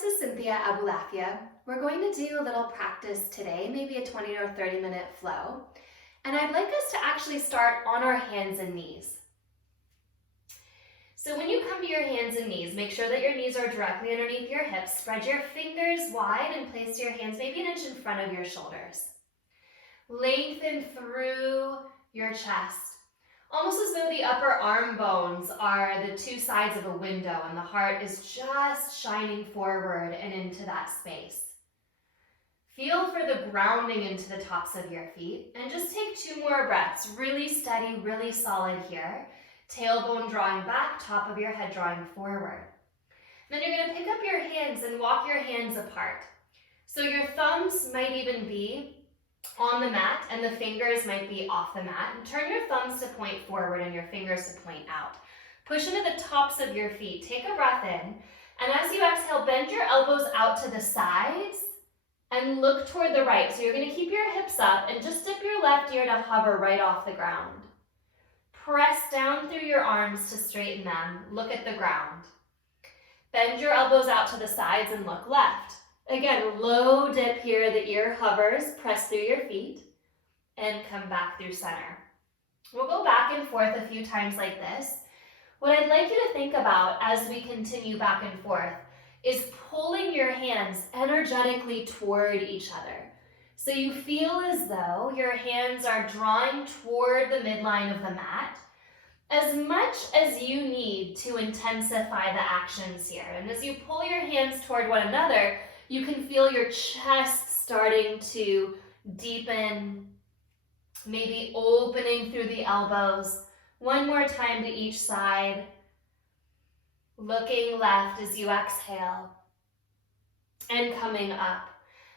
this is Cynthia Abulafia. We're going to do a little practice today, maybe a 20 or 30-minute flow. And I'd like us to actually start on our hands and knees. So when you come to your hands and knees, make sure that your knees are directly underneath your hips. Spread your fingers wide and place your hands maybe an inch in front of your shoulders. Lengthen through your chest. Almost as though the upper arm bones are the two sides of a window and the heart is just shining forward and into that space. Feel for the grounding into the tops of your feet and just take 2 more breaths. Really steady, really solid here. Tailbone drawing back, top of your head drawing forward. Then you're going to pick up your hands and walk your hands apart. So your thumbs might even be on the mat and the fingers might be off the mat. And turn your thumbs to point forward and your fingers to point out. Push into the tops of your feet. Take a breath in. And as you exhale, bend your elbows out to the sides and look toward the right. So you're going to keep your hips up and just dip your left ear to hover right off the ground. Press down through your arms to straighten them. Look at the ground. Bend your elbows out to the sides and look left. Again, low dip here, the ear hovers, press through your feet, and come back through center. We'll go back and forth a few times like this. What I'd like you to think about as we continue back and forth is pulling your hands energetically toward each other. So you feel as though your hands are drawing toward the midline of the mat, as much as you need to intensify the actions here. And as you pull your hands toward one another, you can feel your chest starting to deepen, maybe opening through the elbows. One more time to each side. Looking left as you exhale. And coming up.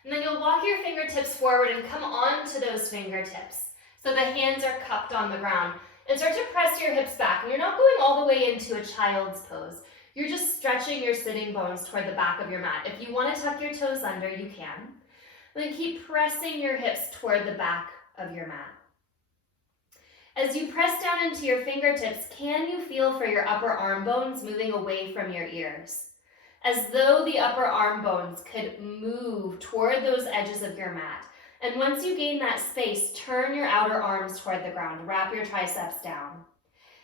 And then you'll walk your fingertips forward and come onto those fingertips. So the hands are cupped on the ground. And start to press your hips back. And you're not going all the way into a child's pose. You're just stretching your sitting bones toward the back of your mat. If you want to tuck your toes under, you can. Then keep pressing your hips toward the back of your mat. As you press down into your fingertips, can you feel for your upper arm bones moving away from your ears? As though the upper arm bones could move toward those edges of your mat. And once you gain that space, turn your outer arms toward the ground. Wrap your triceps down.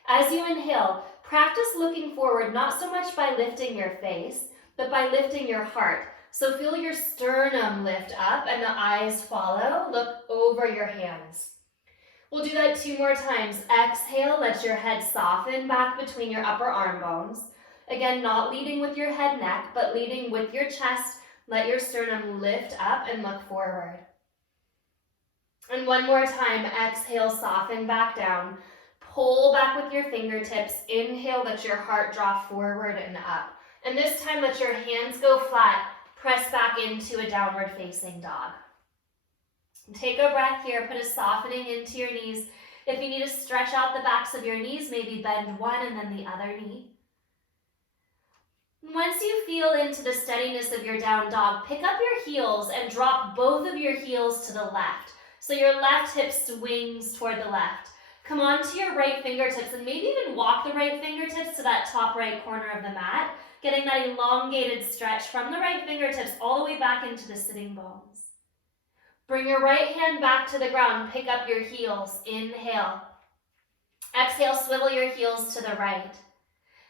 As you inhale, practice looking forward, not so much by lifting your face, but by lifting your heart. So feel your sternum lift up and the eyes follow. Look over your hands. We'll do that 2 more times. Exhale, let your head soften back between your upper arm bones. Again, not leading with your head neck, but leading with your chest. Let your sternum lift up and look forward. And one more time, exhale, soften back down. Pull back with your fingertips. Inhale, let your heart draw forward and up. And this time, let your hands go flat. Press back into a downward facing dog. Take a breath here. Put a softening into your knees. If you need to stretch out the backs of your knees, maybe bend one and then the other knee. Once you feel into the steadiness of your down dog, pick up your heels and drop both of your heels to the left. So your left hip swings toward the left. Come onto your right fingertips and maybe even walk the right fingertips to that top right corner of the mat, getting that elongated stretch from the right fingertips all the way back into the sitting bones. Bring your right hand back to the ground, pick up your heels, inhale. Exhale, swivel your heels to the right.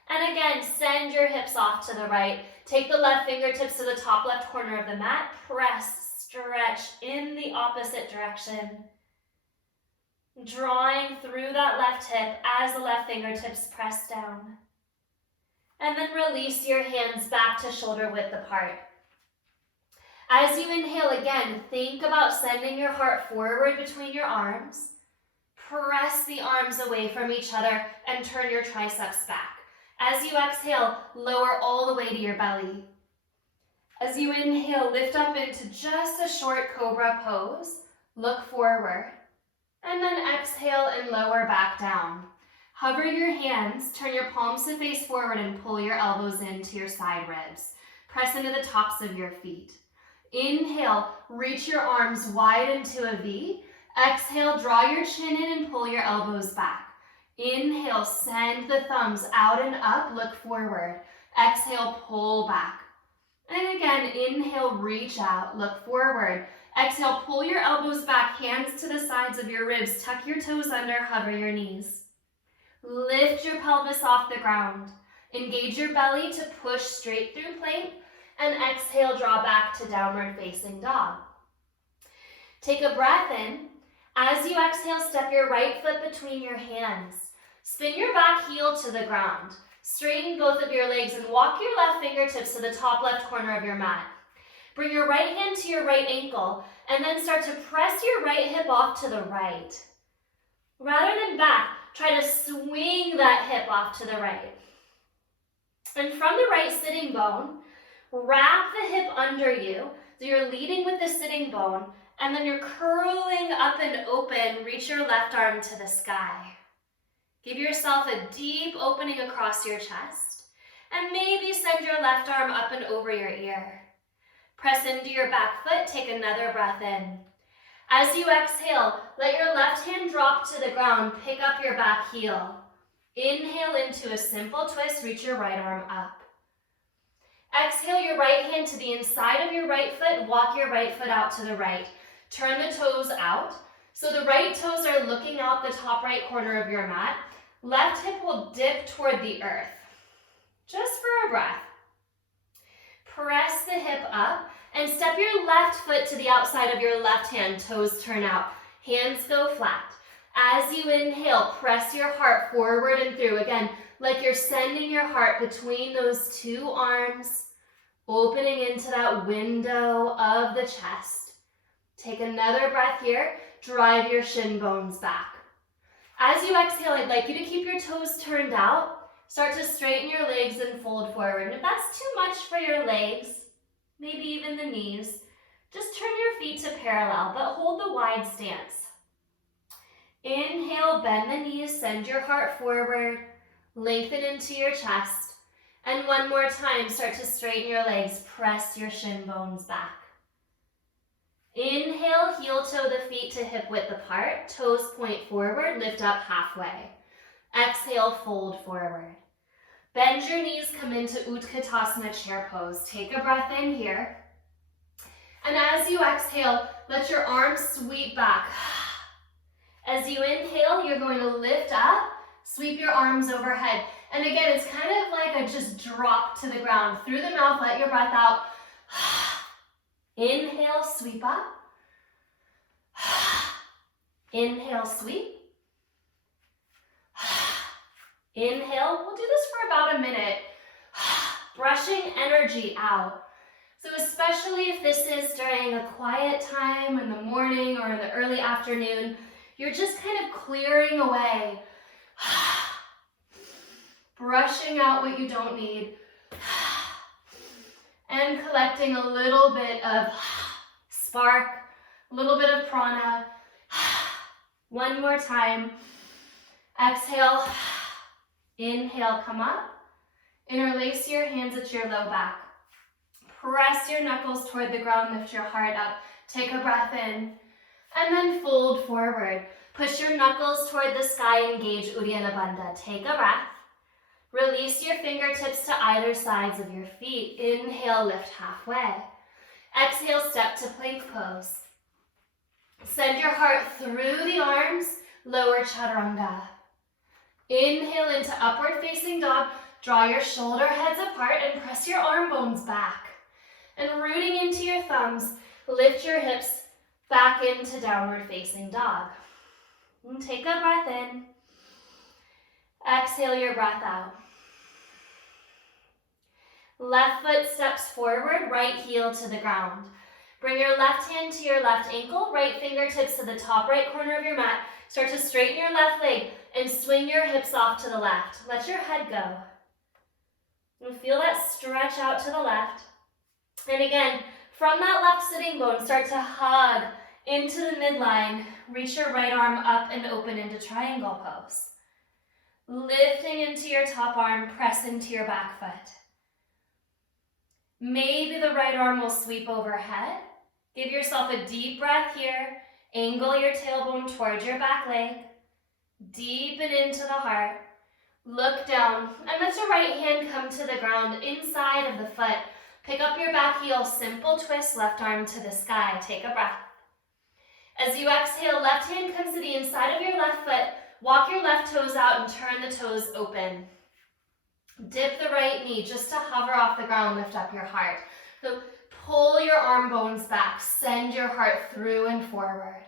And again, send your hips off to the right. Take the left fingertips to the top left corner of the mat, press, stretch in the opposite direction. Drawing through that left hip as the left fingertips press down. And then release your hands back to shoulder width apart. As you inhale again, think about sending your heart forward between your arms. Press the arms away from each other and turn your triceps back. As you exhale, lower all the way to your belly. As you inhale, lift up into just a short cobra pose. Look forward. And then exhale and lower back down. Hover your hands, turn your palms to face forward and pull your elbows into your side ribs. Press into the tops of your feet. Inhale, reach your arms wide into a V. Exhale, draw your chin in and pull your elbows back. Inhale, send the thumbs out and up, look forward. Exhale, pull back. And again, inhale, reach out, look forward. Exhale, pull your elbows back, hands to the sides of your ribs, tuck your toes under, hover your knees. Lift your pelvis off the ground. Engage your belly to push straight through plank, and exhale, draw back to downward facing dog. Take a breath in. As you exhale, step your right foot between your hands. Spin your back heel to the ground. Straighten both of your legs and walk your left fingertips to the top left corner of your mat. Bring your right hand to your right ankle and then start to press your right hip off to the right. Rather than back, try to swing that hip off to the right. And from the right sitting bone, wrap the hip under you. So you're leading with the sitting bone, and then you're curling up and open. Reach your left arm to the sky. Give yourself a deep opening across your chest, and maybe send your left arm up and over your ear. Press into your back foot, take another breath in. As you exhale, let your left hand drop to the ground, pick up your back heel. Inhale into a simple twist, reach your right arm up. Exhale your right hand to the inside of your right foot, walk your right foot out to the right. Turn the toes out. So the right toes are looking out the top right corner of your mat. Left hip will dip toward the earth. Just for a breath. Press the hip up and step your left foot to the outside of your left hand. Toes turn out. Hands go flat. As you inhale, press your heart forward and through. Again, like you're sending your heart between those two arms, opening into that window of the chest. Take another breath here. Drive your shin bones back. As you exhale, I'd like you to keep your toes turned out. Start to straighten your legs and fold forward. And if that's too much for your legs, maybe even the knees, just turn your feet to parallel, but hold the wide stance. Inhale, bend the knees, send your heart forward, lengthen into your chest. And one more time, start to straighten your legs, press your shin bones back. Inhale, heel toe the feet to hip width apart, toes point forward, lift up halfway. Exhale, fold forward. Bend your knees, come into Utkatasana chair pose. Take a breath in here. And as you exhale, let your arms sweep back. As you inhale, you're going to lift up, sweep your arms overhead. And again, it's kind of like a just drop to the ground. Through the mouth, let your breath out. Inhale, sweep up. Inhale, sweep. Inhale, we'll do this for about a minute. Brushing energy out. So especially if this is during a quiet time in the morning or in the early afternoon, you're just kind of clearing away. Brushing out what you don't need. And collecting a little bit of spark, a little bit of prana. One more time. Exhale. Inhale, come up. Interlace your hands at your low back. Press your knuckles toward the ground, lift your heart up. Take a breath in. And then fold forward. Push your knuckles toward the sky, engage Uddiyana Bandha. Take a breath. Release your fingertips to either sides of your feet. Inhale, lift halfway. Exhale, step to plank pose. Send your heart through the arms, lower chaturanga. Inhale into upward facing dog. Draw your shoulder heads apart and press your arm bones back. And rooting into your thumbs, lift your hips back into downward facing dog. And take a breath in. Exhale your breath out. Left foot steps forward, right heel to the ground. Bring your left hand to your left ankle, right fingertips to the top right corner of your mat. Start to straighten your left leg and swing your hips off to the left. Let your head go. And feel that stretch out to the left. And again, from that left sitting bone, start to hug into the midline. Reach your right arm up and open into triangle pose. Lifting into your top arm, press into your back foot. Maybe the right arm will sweep overhead. Give yourself a deep breath here. Angle your tailbone towards your back leg. Deepen into the heart. Look down and let your right hand come to the ground inside of the foot. Pick up your back heel, simple twist, left arm to the sky. Take a breath. As you exhale, left hand comes to the inside of your left foot. Walk your left toes out and turn the toes open. Dip the right knee just to hover off the ground, lift up your heart. So pull your arm bones back, send your heart through and forward.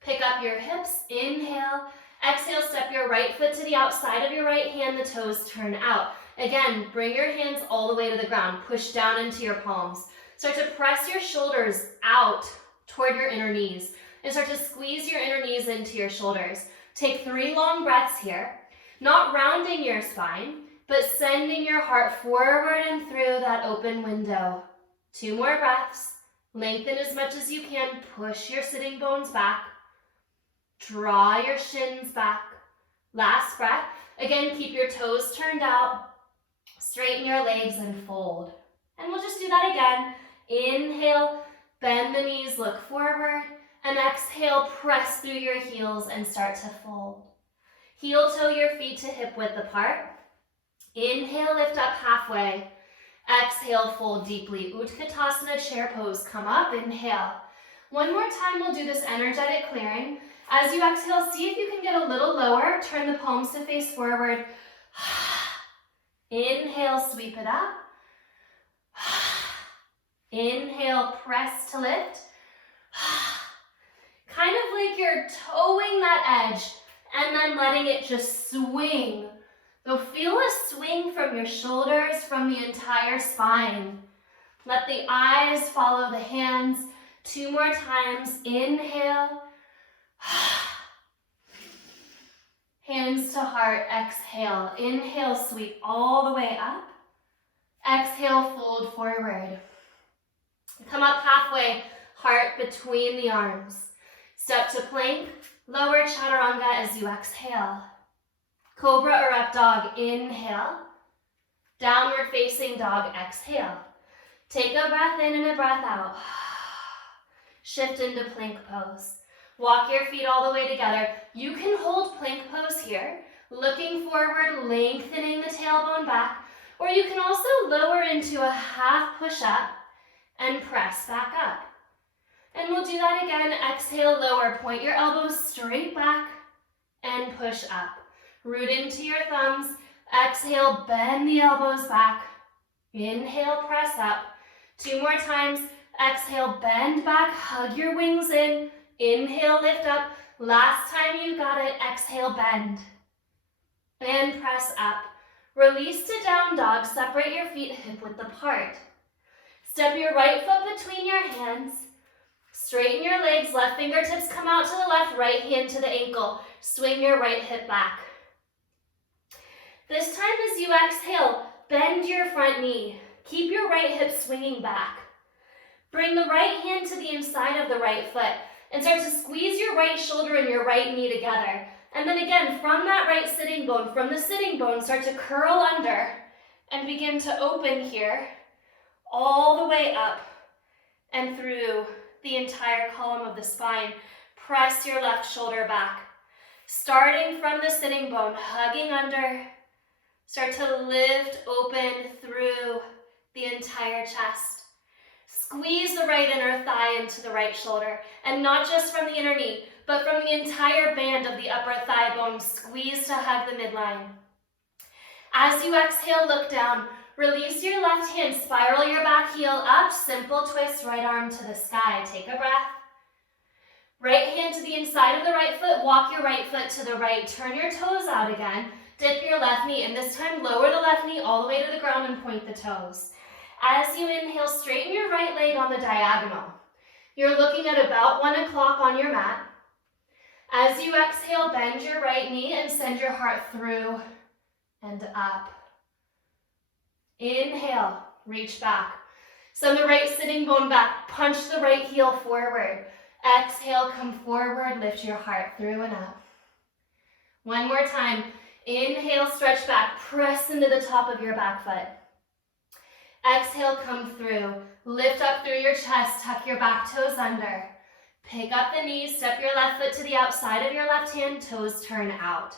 Pick up your hips, inhale. Exhale, step your right foot to the outside of your right hand, the toes turn out. Again, bring your hands all the way to the ground. Push down into your palms. Start to press your shoulders out toward your inner knees and start to squeeze your inner knees into your shoulders. Take 3 long breaths here, not rounding your spine, but sending your heart forward and through that open window. 2 more breaths. Lengthen as much as you can. Push your sitting bones back. Draw your shins back. Last breath. Again, keep your toes turned out. Straighten your legs and fold. And we'll just do that again. Inhale, bend the knees, look forward. And exhale, press through your heels and start to fold. Heel toe your feet to hip width apart. Inhale, lift up halfway. Exhale, fold deeply. Utkatasana, chair pose. Come up, inhale. One more time, we'll do this energetic clearing. As you exhale, see if you can get a little lower. Turn the palms to face forward. Inhale, sweep it up. Inhale, press to lift. Kind of like you're toeing that edge and then letting it just swing. So feel a swing from your shoulders, from the entire spine. Let the eyes follow the hands. 2 more times. Inhale. Hands to heart, exhale. Inhale, sweep all the way up. Exhale, fold forward. Come up halfway, heart between the arms. Step to plank, lower chaturanga as you exhale. Cobra or up dog, inhale. Downward facing dog, exhale. Take a breath in and a breath out. Shift into plank pose. Walk your feet all the way together. You can hold plank pose here, looking forward, lengthening the tailbone back, or you can also lower into a half push-up and press back up. And we'll do that again. Exhale, lower, point your elbows straight back and push up. Root into your thumbs. Exhale, bend the elbows back. Inhale, press up. 2 more times. Exhale, bend back, hug your wings in. Inhale, lift up. Last time you got it, exhale, bend. And press up. Release to down dog. Separate your feet hip width apart. Step your right foot between your hands. Straighten your legs. Left fingertips come out to the left, right hand to the ankle. Swing your right hip back. This time as you exhale, bend your front knee. Keep your right hip swinging back. Bring the right hand to the inside of the right foot and start to squeeze your right shoulder and your right knee together. And then again, from that right sitting bone, from the sitting bone, start to curl under and begin to open here all the way up and through the entire column of the spine. Press your left shoulder back. Starting from the sitting bone, hugging under, start to lift open through the entire chest. Squeeze the right inner thigh into the right shoulder, and not just from the inner knee, but from the entire band of the upper thigh bone. Squeeze to hug the midline. As you exhale, look down. Release your left hand, spiral your back heel up, simple twist, right arm to the sky. Take a breath. Right hand to the inside of the right foot, walk your right foot to the right, turn your toes out again, dip your left knee, and this time lower the left knee all the way to the ground and point the toes. As you inhale, straighten your right leg on the diagonal. You're looking at about 1 o'clock on your mat. As you exhale, bend your right knee and send your heart through and up. Inhale, reach back. Send the right sitting bone back, punch the right heel forward. Exhale, come forward, lift your heart through and up. One more time. Inhale, stretch back, press into the top of your back foot. Exhale, come through. Lift up through your chest, tuck your back toes under. Pick up the knees, step your left foot to the outside of your left hand, toes turn out.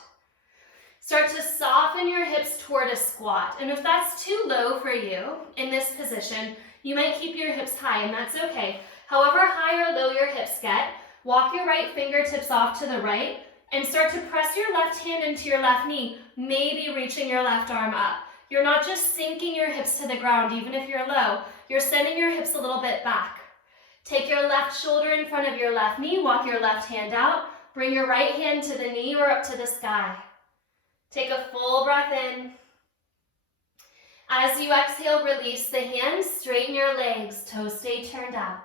Start to soften your hips toward a squat. And if that's too low for you in this position, you might keep your hips high, and that's okay. However high or low your hips get, walk your right fingertips off to the right and start to press your left hand into your left knee, maybe reaching your left arm up. You're not just sinking your hips to the ground, even if you're low. You're sending your hips a little bit back. Take your left shoulder in front of your left knee, walk your left hand out, bring your right hand to the knee or up to the sky. Take a full breath in. As you exhale, release the hands, straighten your legs, toes stay turned out.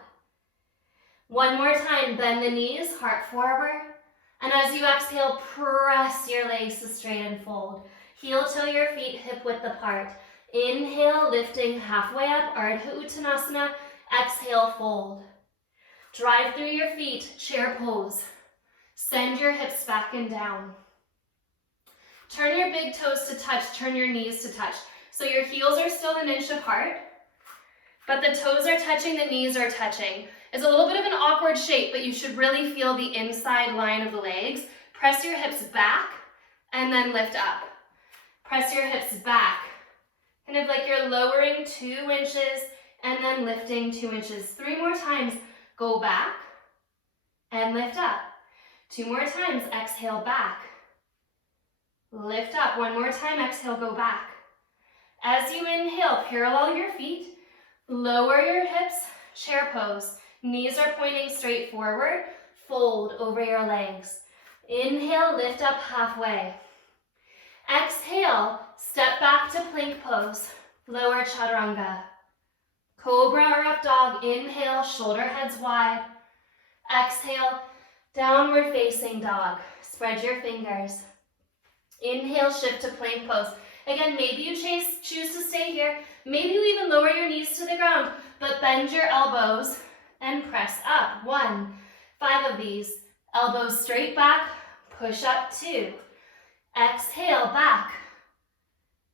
One more time, bend the knees, heart forward. And as you exhale, press your legs to straighten, fold. Heel toe your feet hip width apart. Inhale, lifting halfway up, Ardha Uttanasana. Exhale, fold. Drive through your feet, chair pose. Send your hips back and down. Turn your big toes to touch, turn your knees to touch. So your heels are still an inch apart, but the toes are touching, the knees are touching. It's a little bit of an awkward shape, but you should really feel the inside line of the legs. Press your hips back and then lift up. Press your hips back, kind of like you're lowering 2 inches and then lifting 2 inches. 3 more times, go back and lift up. 2 more times, exhale back. Lift up. 1 more time, exhale, go back. As you inhale, parallel your feet, lower your hips, chair pose. Knees are pointing straight forward, fold over your legs. Inhale, lift up halfway. Exhale, step back to plank pose, lower chaturanga. Cobra or up dog, inhale, shoulder heads wide. Exhale, downward facing dog. Spread your fingers. Inhale, shift to plank pose. Again, maybe you choose to stay here. Maybe you even lower your knees to the ground, but bend your elbows and press up. 1, 5 of these. Elbows straight back, push up 2. Exhale, back.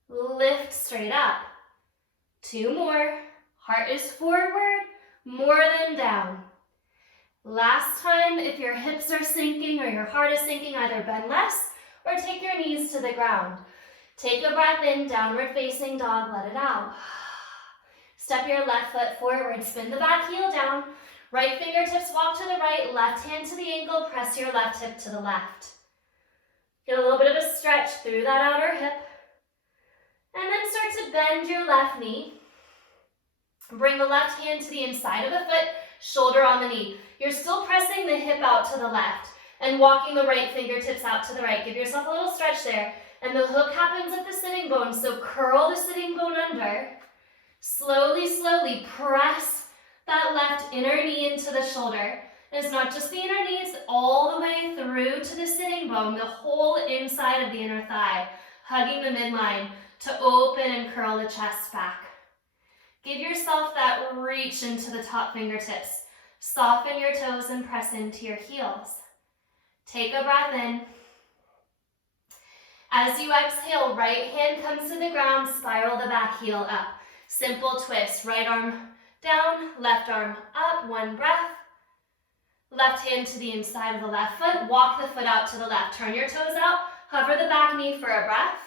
Lift straight up. 2 more. Heart is forward, more than down. Last time, if your hips are sinking or your heart is sinking, either bend less or take your knees to the ground. Take a breath in, downward facing dog, let it out. Step your left foot forward, spin the back heel down. Right fingertips walk to the right, left hand to the ankle, press your left hip to the left. Get a little bit of a stretch through that outer hip. And then start to bend your left knee. Bring the left hand to the inside of the foot, shoulder on the knee. You're still pressing the hip out to the left and walking the right fingertips out to the right. Give yourself a little stretch there. And the hook happens at the sitting bone, so curl the sitting bone under. Slowly, slowly press that left inner knee into the shoulder. And it's not just the inner knee, it's all the way through to the sitting bone, the whole inside of the inner thigh, hugging the midline to open and curl the chest back. Give yourself that reach into the top fingertips. Soften your toes and press into your heels. Take a breath in. As you exhale, right hand comes to the ground, spiral the back heel up. Simple twist, right arm down, left arm up, 1 breath. Left hand to the inside of the left foot, walk the foot out to the left. Turn your toes out, hover the back knee for a breath.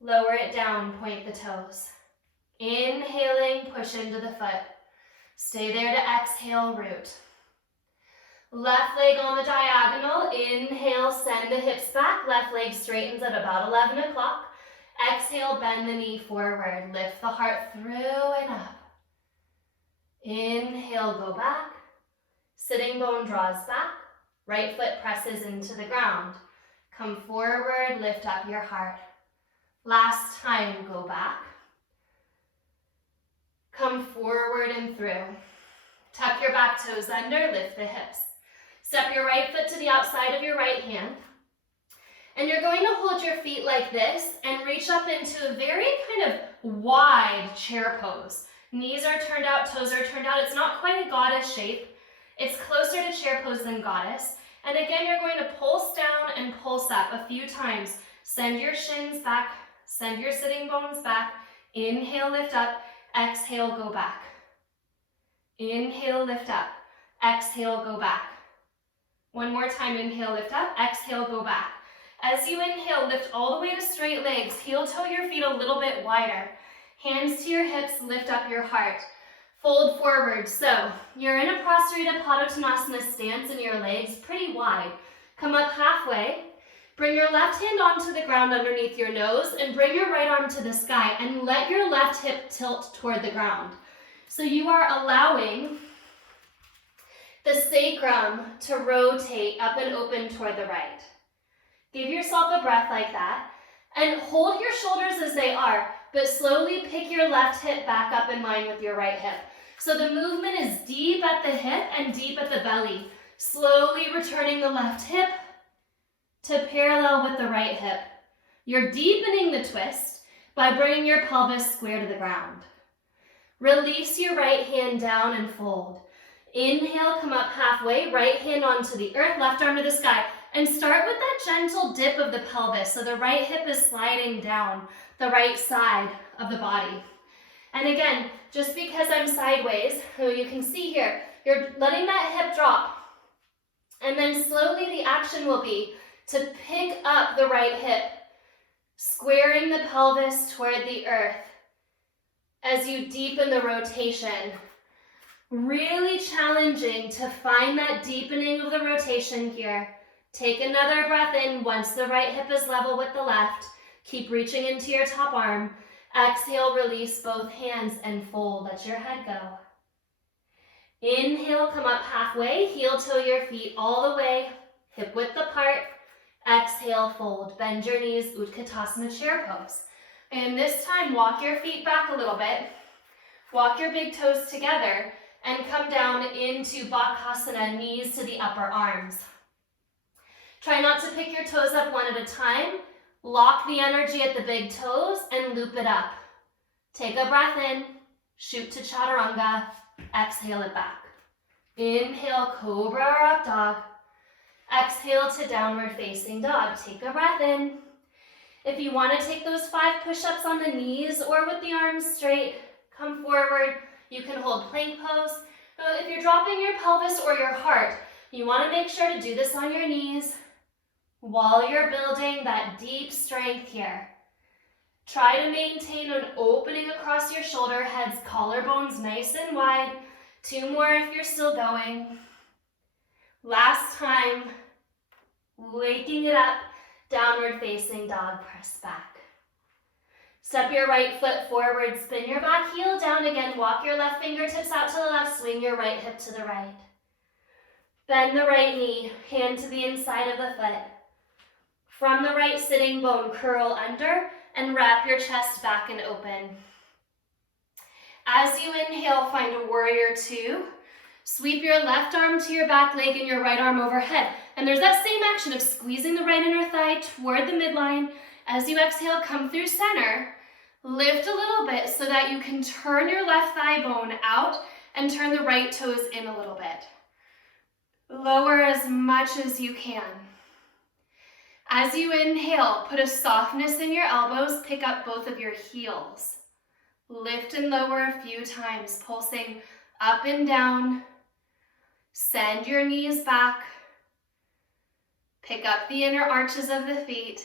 Lower it down, point the toes. Inhaling, push into the foot. Stay there to exhale, root. Left leg on the diagonal, inhale, send the hips back, left leg straightens at about 11 o'clock. Exhale, bend the knee forward, lift the heart through and up. Inhale, go back. Sitting bone draws back, right foot presses into the ground. Come forward, lift up your heart. Last time, go back. Come forward and through. Tuck your back toes under, lift the hips. Step your right foot to the outside of your right hand. And you're going to hold your feet like this and reach up into a very kind of wide chair pose. Knees are turned out, toes are turned out. It's not quite a goddess shape. It's closer to chair pose than goddess. And again, you're going to pulse down and pulse up a few times. Send your shins back, send your sitting bones back. Inhale, lift up. Exhale, go back. Inhale, lift up. Exhale, go back. 1 more time, inhale, lift up. Exhale, go back. As you inhale, lift all the way to straight legs. Heel toe your feet a little bit wider. Hands to your hips, lift up your heart. Fold forward. So you're in a Prostrata Padottanasana stance and your legs pretty wide. Come up halfway. Bring your left hand onto the ground underneath your nose and bring your right arm to the sky and let your left hip tilt toward the ground. So you are allowing the sacrum to rotate up and open toward the right. Give yourself a breath like that and hold your shoulders as they are, but slowly pick your left hip back up in line with your right hip. So the movement is deep at the hip and deep at the belly. Slowly returning the left hip to parallel with the right hip. You're deepening the twist by bringing your pelvis square to the ground. Release your right hand down and fold. Inhale, come up halfway, right hand onto the earth, left arm to the sky. And start with that gentle dip of the pelvis. So the right hip is sliding down the right side of the body. And again, just because I'm sideways, you can see here, you're letting that hip drop. And then slowly the action will be to pick up the right hip, squaring the pelvis toward the earth as you deepen the rotation. Really challenging to find that deepening of the rotation here. Take another breath in once the right hip is level with the left. Keep reaching into your top arm. Exhale, release both hands and fold. Let your head go. Inhale, come up halfway. Heel toe your feet all the way. Hip width apart. Exhale, fold. Bend your knees, Utkatasana chair pose. And this time, walk your feet back a little bit. Walk your big toes together and come down into Bakasana, knees to the upper arms. Try not to pick your toes up one at a time. Lock the energy at the big toes and loop it up. Take a breath in, shoot to Chaturanga, exhale it back. Inhale, Cobra or Up Dog. Exhale to Downward Facing Dog. Take a breath in. If you want to take those 5 push-ups on the knees or with the arms straight, come forward. You can hold plank pose. If you're dropping your pelvis or your heart, you want to make sure to do this on your knees while you're building that deep strength here. Try to maintain an opening across your shoulder heads, collarbones nice and wide. 2 more if you're still going. Last time, waking it up, Downward Facing Dog, press back. Step your right foot forward, spin your back heel down again, walk your left fingertips out to the left, swing your right hip to the right. Bend the right knee, hand to the inside of the foot. From the right sitting bone, curl under and wrap your chest back and open. As you inhale, find a warrior 2. Sweep your left arm to your back leg and your right arm overhead. And there's that same action of squeezing the right inner thigh toward the midline. As you exhale, come through center. Lift a little bit so that you can turn your left thigh bone out and turn the right toes in a little bit. Lower as much as you can. As you inhale, put a softness in your elbows, pick up both of your heels. Lift and lower a few times, pulsing up and down. Send your knees back. Pick up the inner arches of the feet.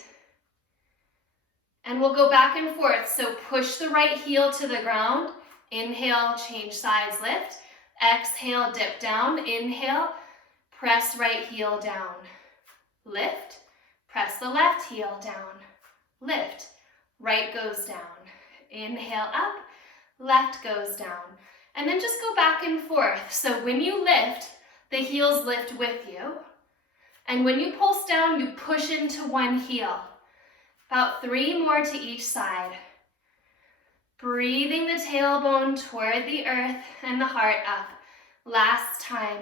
And we'll go back and forth. So push the right heel to the ground. Inhale, change sides, lift. Exhale, dip down. Inhale, press right heel down. Lift. Press the left heel down. Lift. Right goes down. Inhale up. Left goes down. And then just go back and forth. So when you lift, the heels lift with you. And when you pulse down, you push into one heel. About 3 more to each side. Breathing the tailbone toward the earth and the heart up. Last time.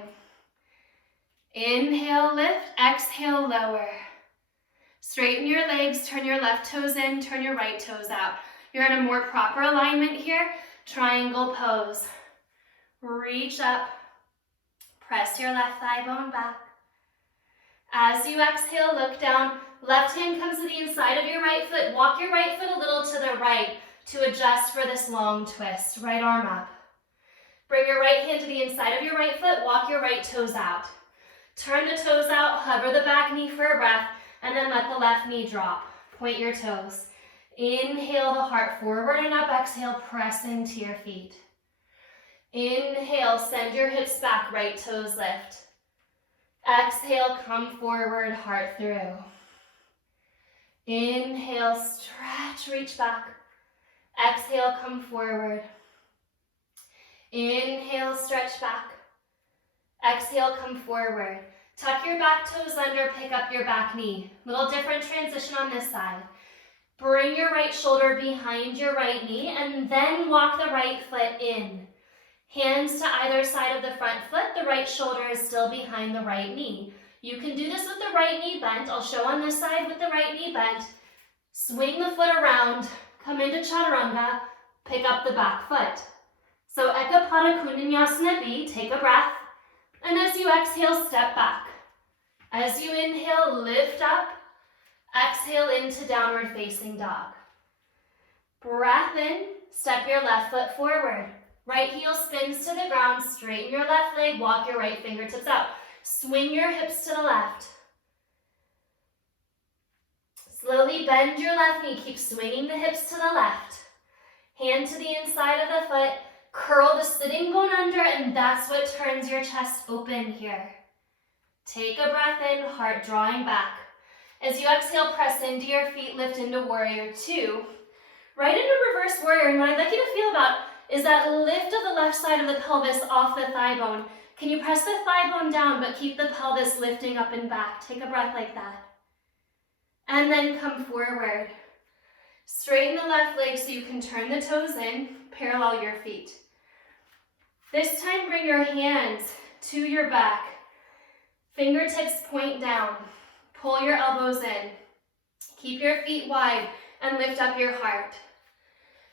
Inhale, lift. Exhale, lower. Straighten your legs, turn your left toes in, turn your right toes out. You're in a more proper alignment here. Triangle pose. Reach up. Press your left thigh bone back. As you exhale, look down. Left hand comes to the inside of your right foot. Walk your right foot a little to the right to adjust for this long twist. Right arm up. Bring your right hand to the inside of your right foot. Walk your right toes out. Turn the toes out. Hover the back knee for a breath. And then let the left knee drop. Point your toes. Inhale the heart forward and up. Exhale, press into your feet. Inhale, send your hips back, right toes lift. Exhale, come forward, heart through. Inhale, stretch, reach back. Exhale, come forward. Inhale, stretch back. Exhale, come forward. Tuck your back toes under, pick up your back knee. Little different transition on this side. Bring your right shoulder behind your right knee and then walk the right foot in. Hands to either side of the front foot. The right shoulder is still behind the right knee. You can do this with the right knee bent. I'll show on this side with the right knee bent. Swing the foot around, come into chaturanga, pick up the back foot. So Ekapada Kundanyasana B, take a breath. And as you exhale, step back. As you inhale, lift up. Exhale into downward facing dog. Breath in, step your left foot forward. Right heel spins to the ground, straighten your left leg, walk your right fingertips out. Swing your hips to the left. Slowly bend your left knee, keep swinging the hips to the left. Hand to the inside of the foot, curl the sitting bone under, and that's what turns your chest open here. Take a breath in, heart drawing back. As you exhale, press into your feet, lift into warrior two. Right into reverse warrior, and what I'd like you to feel about is that lift of the left side of the pelvis off the thigh bone. Can you press the thigh bone down, but keep the pelvis lifting up and back? Take a breath like that. And then come forward. Straighten the left leg so you can turn the toes in, parallel your feet. This time, bring your hands to your back. Fingertips point down. Pull your elbows in. Keep your feet wide and lift up your heart.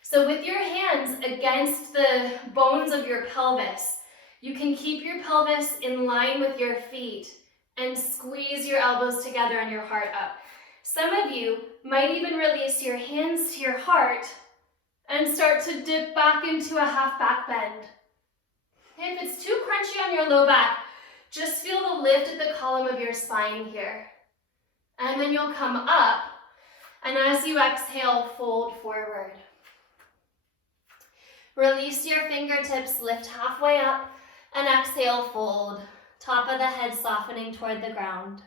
So with your hands against the bones of your pelvis, you can keep your pelvis in line with your feet and squeeze your elbows together and your heart up. Some of you might even release your hands to your heart and start to dip back into a half back bend. If it's too crunchy on your low back, just feel the lift at the column of your spine here. And then you'll come up, and as you exhale, fold forward. Release your fingertips, lift halfway up, and exhale, fold. Top of the head softening toward the ground.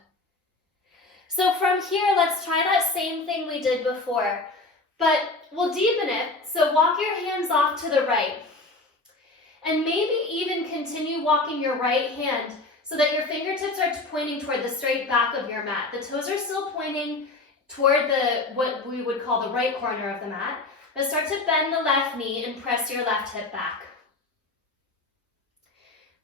So from here, let's try that same thing we did before, but we'll deepen it. So walk your hands off to the right, and maybe even continue walking your right hand so that your fingertips are pointing toward the straight back of your mat. The toes are still pointing toward what we would call the right corner of the mat. But start to bend the left knee and press your left hip back.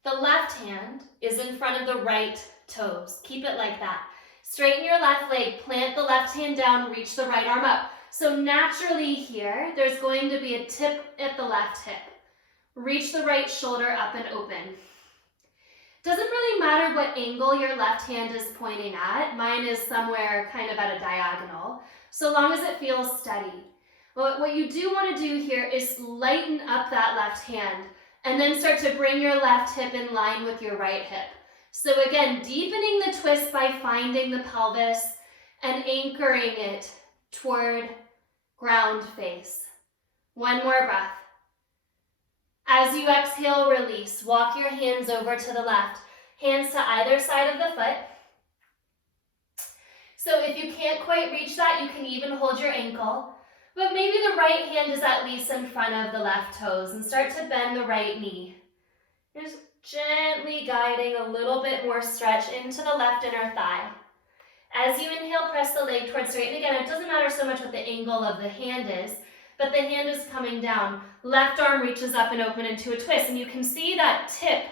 The left hand is in front of the right toes. Keep it like that. Straighten your left leg, plant the left hand down, reach the right arm up. So naturally here, there's going to be a tip at the left hip. Reach the right shoulder up and open. Doesn't really matter what angle your left hand is pointing at. Mine is somewhere kind of at a diagonal, so long as it feels steady. What you do want to do here is lighten up that left hand and then start to bring your left hip in line with your right hip. So again, deepening the twist by finding the pelvis and anchoring it toward ground face. One more breath. As you exhale, release. Walk your hands over to the left. Hands to either side of the foot. So if you can't quite reach that, you can even hold your ankle. But maybe the right hand is at least in front of the left toes, and start to bend the right knee. Just gently guiding a little bit more stretch into the left inner thigh. As you inhale, press the leg towards straight. And again, it doesn't matter so much what the angle of the hand is, but the hand is coming down. Left arm reaches up and open into a twist, and you can see that tip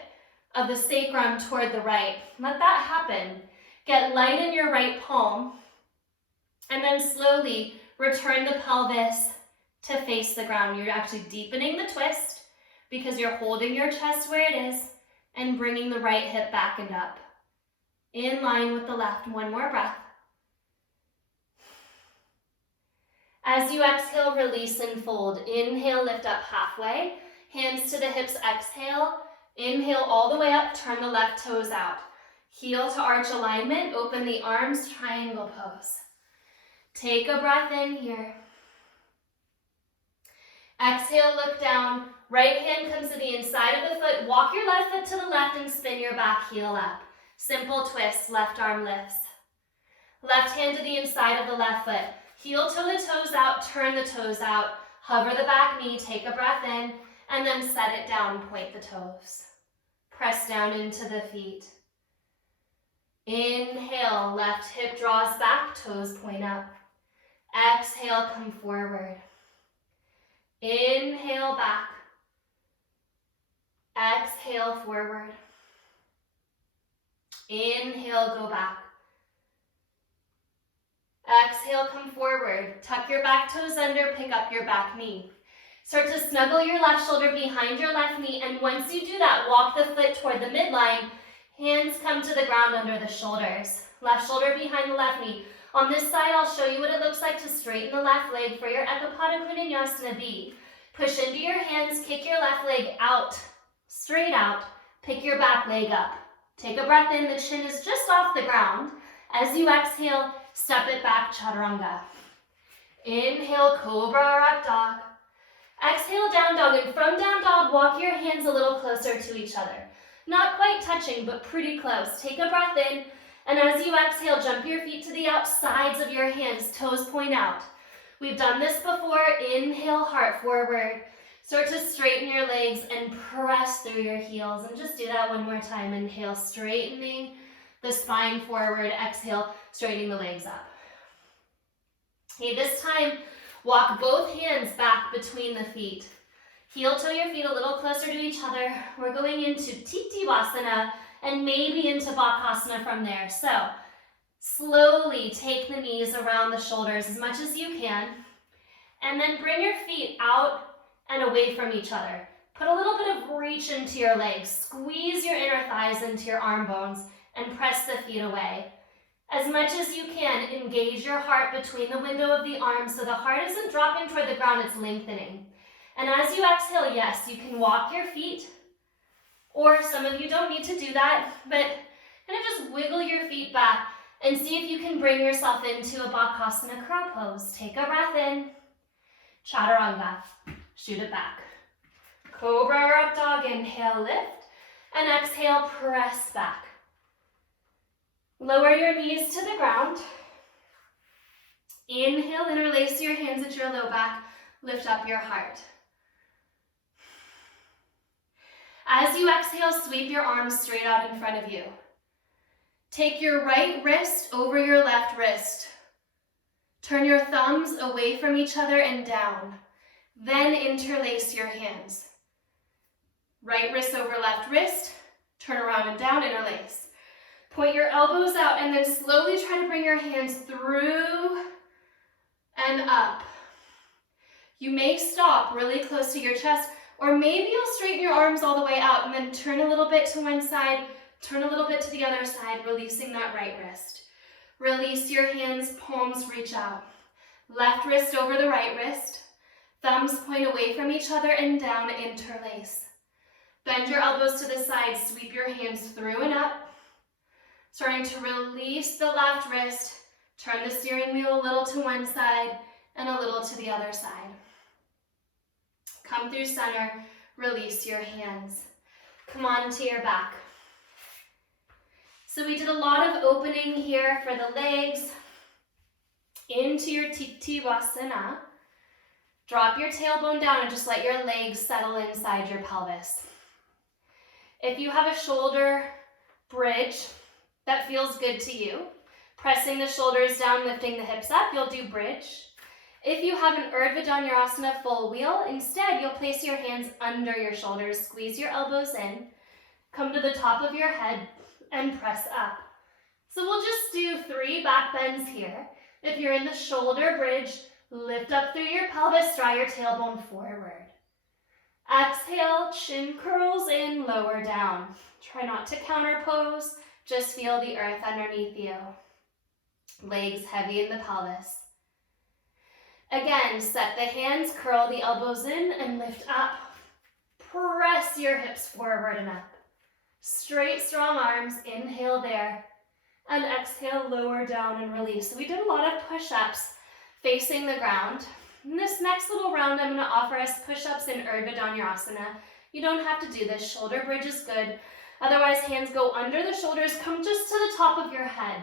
of the sacrum toward the right. Let that happen. Get light in your right palm, and then slowly return the pelvis to face the ground. You're actually deepening the twist because you're holding your chest where it is and bringing the right hip back and up. In line with the left. One more breath. As you exhale, release and fold. Inhale, lift up halfway. Hands to the hips, exhale. Inhale all the way up, turn the left toes out. Heel to arch alignment, open the arms, triangle pose. Take a breath in here. Exhale, look down. Right hand comes to the inside of the foot. Walk your left foot to the left and spin your back heel up. Simple twist, left arm lifts. Left hand to the inside of the left foot. Heel toe the toes out, turn the toes out. Hover the back knee, take a breath in, and then set it down, point the toes. Press down into the feet. Inhale, left hip draws back, toes point up. Exhale, come forward. Inhale, back. Exhale, forward. Inhale, go back. Exhale, come forward. Tuck your back toes under, pick up your back knee. Start to snuggle your left shoulder behind your left knee, and once you do that, walk the foot toward the midline. Hands come to the ground under the shoulders. Left shoulder behind the left knee. On this side, I'll show you what it looks like to straighten the left leg for your Ekapada Konasana B. Push into your hands, kick your left leg out, straight out. Pick your back leg up. Take a breath in, the chin is just off the ground. As you exhale, step it back, Chaturanga. Inhale, Cobra or Up Dog. Exhale, Down Dog, and from Down Dog, walk your hands a little closer to each other. Not quite touching, but pretty close. Take a breath in, and as you exhale, jump your feet to the outsides of your hands, toes point out. We've done this before. Inhale, heart forward. Start to straighten your legs and press through your heels, and just do that one more time. Inhale, straightening the spine forward. Exhale, straightening the legs up. Okay, this time, walk both hands back between the feet. Heel toe your feet a little closer to each other. We're going into Titibasana and maybe into Bakasana from there. So slowly take the knees around the shoulders as much as you can. And then bring your feet out and away from each other. Put a little bit of reach into your legs. Squeeze your inner thighs into your arm bones and press the feet away. As much as you can, engage your heart between the window of the arms so the heart isn't dropping toward the ground, it's lengthening. And as you exhale, yes, you can walk your feet, or some of you don't need to do that, but kind of just wiggle your feet back and see if you can bring yourself into a Bakasana crow pose. Take a breath in, Chaturanga, shoot it back. Cobra or Up Dog, inhale, lift, and exhale, press back. Lower your knees to the ground. Inhale, interlace your hands at your low back, lift up your heart. As you exhale, sweep your arms straight out in front of you. Take your right wrist over your left wrist. Turn your thumbs away from each other and down. Then interlace your hands. Right wrist over left wrist, turn around and down, interlace. Point your elbows out and then slowly try to bring your hands through and up. You may stop really close to your chest, or maybe you'll straighten your arms all the way out and then turn a little bit to one side, turn a little bit to the other side, releasing that right wrist. Release your hands, palms reach out. Left wrist over the right wrist. Thumbs point away from each other and down, interlace. Bend your elbows to the side, sweep your hands through and up. Starting to release the left wrist, turn the steering wheel a little to one side and a little to the other side. Come through center, release your hands. Come on to your back. So we did a lot of opening here for the legs. Into your Titibasana. Drop your tailbone down and just let your legs settle inside your pelvis. If you have a shoulder bridge that feels good to you, pressing the shoulders down, lifting the hips up, you'll do bridge. If you have an Urdhva Dhanurasana full wheel, instead you'll place your hands under your shoulders, squeeze your elbows in, come to the top of your head, and press up. So we'll just do 3 back bends here. If you're in the shoulder bridge, lift up through your pelvis, draw your tailbone forward. Exhale, chin curls in, lower down. Try not to counter pose, just feel the earth underneath you. Legs heavy in the pelvis. Again, set the hands, curl the elbows in and lift up. Press your hips forward and up. Straight, strong arms, inhale there. And exhale, lower down and release. So we did a lot of push-ups facing the ground. In this next little round, I'm going to offer us push-ups in Urdhva Dhanurasana. You don't have to do this. Shoulder bridge is good. Otherwise, hands go under the shoulders. Come just to the top of your head.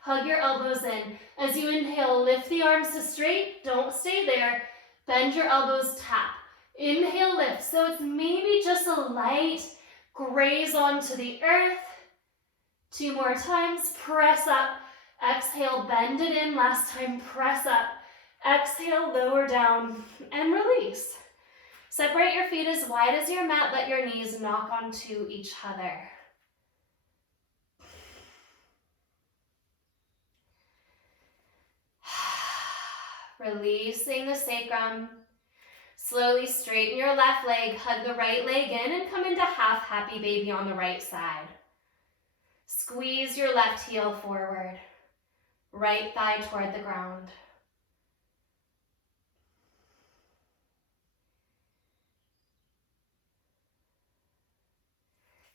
Hug your elbows in. As you inhale, lift the arms to straight. Don't stay there. Bend your elbows, tap. Inhale, lift. So it's maybe just a light graze onto the earth. 2 more times. Press up. Exhale, bend it in. Last time, press up. Exhale, lower down, and release. Separate your feet as wide as your mat. Let your knees knock onto each other. Releasing the sacrum. Slowly straighten your left leg, hug the right leg in, and come into half happy baby on the right side. Squeeze your left heel forward. Right thigh toward the ground.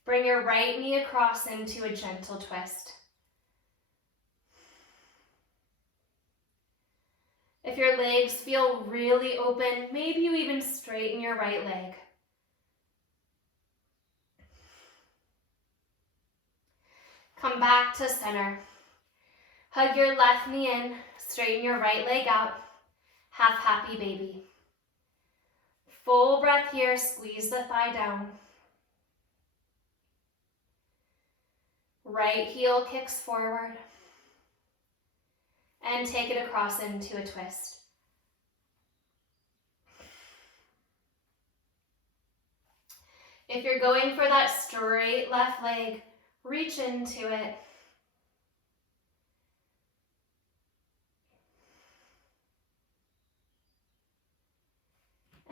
Bring your right knee across into a gentle twist. If your legs feel really open, maybe you even straighten your right leg. Come back to center. Hug your left knee in, straighten your right leg out. Half happy baby. Full breath here, squeeze the thigh down. Right heel kicks forward. And take it across into a twist. If you're going for that straight left leg, reach into it.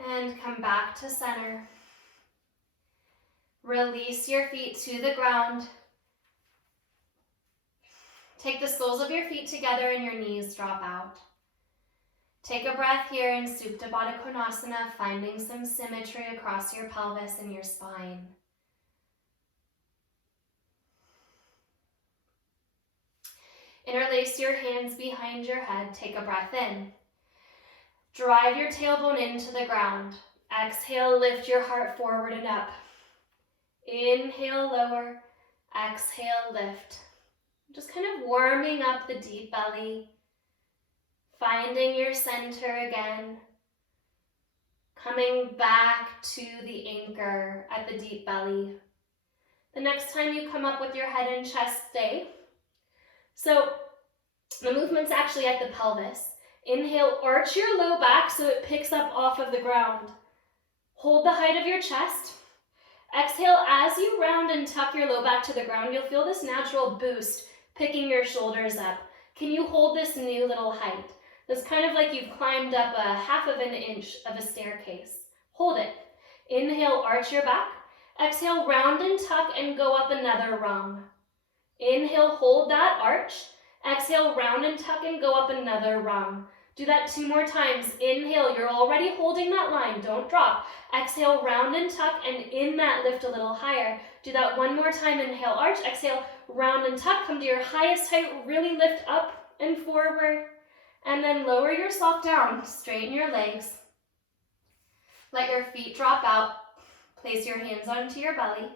And come back to center. Release your feet to the ground. Take the soles of your feet together and your knees drop out. Take a breath here in Supta Baddha Konasana, finding some symmetry across your pelvis and your spine. Interlace your hands behind your head. Take a breath in. Drive your tailbone into the ground. Exhale, lift your heart forward and up. Inhale, lower. Exhale, lift. Just kind of warming up the deep belly. Finding your center again. Coming back to the anchor at the deep belly. The next time you come up with your head and chest, stay. So the movement's actually at the pelvis. Inhale, arch your low back so it picks up off of the ground. Hold the height of your chest. Exhale, as you round and tuck your low back to the ground, you'll feel this natural boost picking your shoulders up. Can you hold this new little height? It's kind of like you've climbed up a half of an inch of a staircase. Hold it. Inhale, arch your back. Exhale, round and tuck and go up another rung. Inhale, hold that arch. Exhale, round and tuck and go up another rung. Do that 2 more times. Inhale, you're already holding that line. Don't drop. Exhale, round and tuck, and in that, lift a little higher. Do that 1 more time. Inhale, arch. Exhale, round and tuck. Come to your highest height. Really lift up and forward. And then lower yourself down. Straighten your legs. Let your feet drop out. Place your hands onto your belly.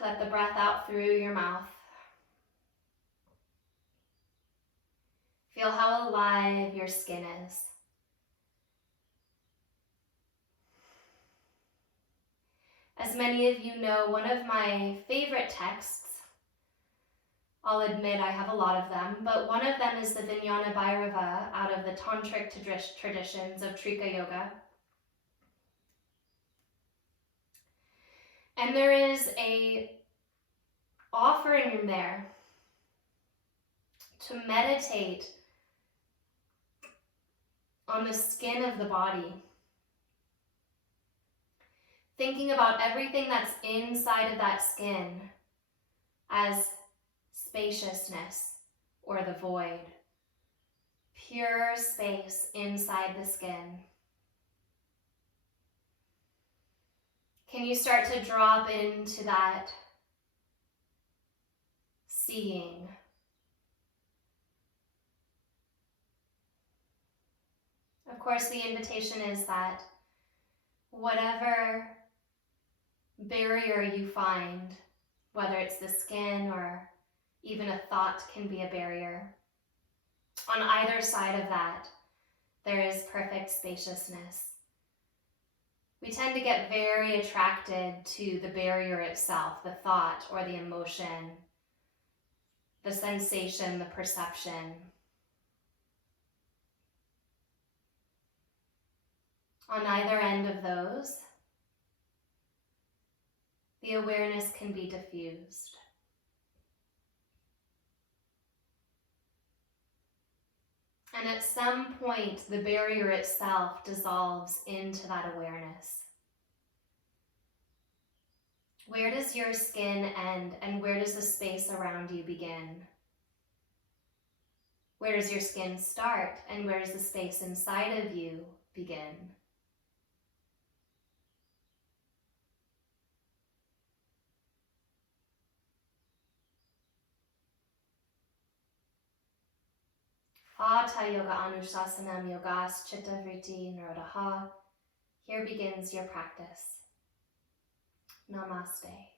Let the breath out through your mouth. Feel how alive your skin is. As many of you know, one of my favorite texts, I'll admit I have a lot of them, but one of them is the Vijnana Bhairava out of the Tantric traditions of Trika Yoga. And there is a offering in there to meditate on the skin of the body. Thinking about everything that's inside of that skin as spaciousness or the void. Pure space inside the skin. Can you start to drop into that seeing? Of course, the invitation is that whatever barrier you find, whether it's the skin or even a thought can be a barrier, on either side of that, there is perfect spaciousness. We tend to get very attracted to the barrier itself, the thought or the emotion, the sensation, the perception. On either end of those, the awareness can be diffused. And at some point, the barrier itself dissolves into that awareness. Where does your skin end and where does the space around you begin? Where does your skin start and where does the space inside of you begin? Hatha Yoga Anusasanam Yogas Chitta Vritti Nirodha. Here begins your practice. Namaste.